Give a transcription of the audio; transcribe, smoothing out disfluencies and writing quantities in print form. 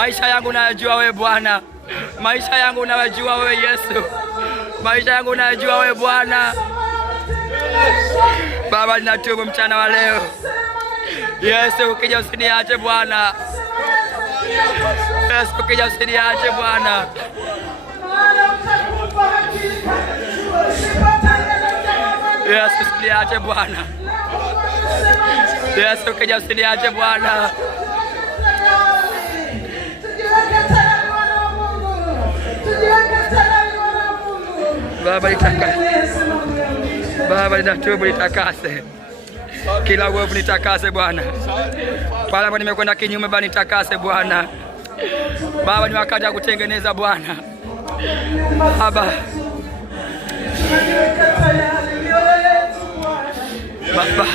Maisha yangu unayajua wewe Bwana. Maisha yangu unayajua wewe Yesu. Maisha yangu unayajua wewe Bwana. Baba, ninatubu mchana wa leo. Yesu, ukija usiniache Bwana. Yesu, ukija usiniache Bwana. Yesu, usiniache Bwana. Yesu, ukija usiniache Bwana. Baba, ninatubu, nitakase. Kila uovu nitakase Bwana. Pale ambapo nimekwenda kinyume Baba nitakase Bwana. Baba, ni wakati wa kutengeneza Bwana. Baba, Baba,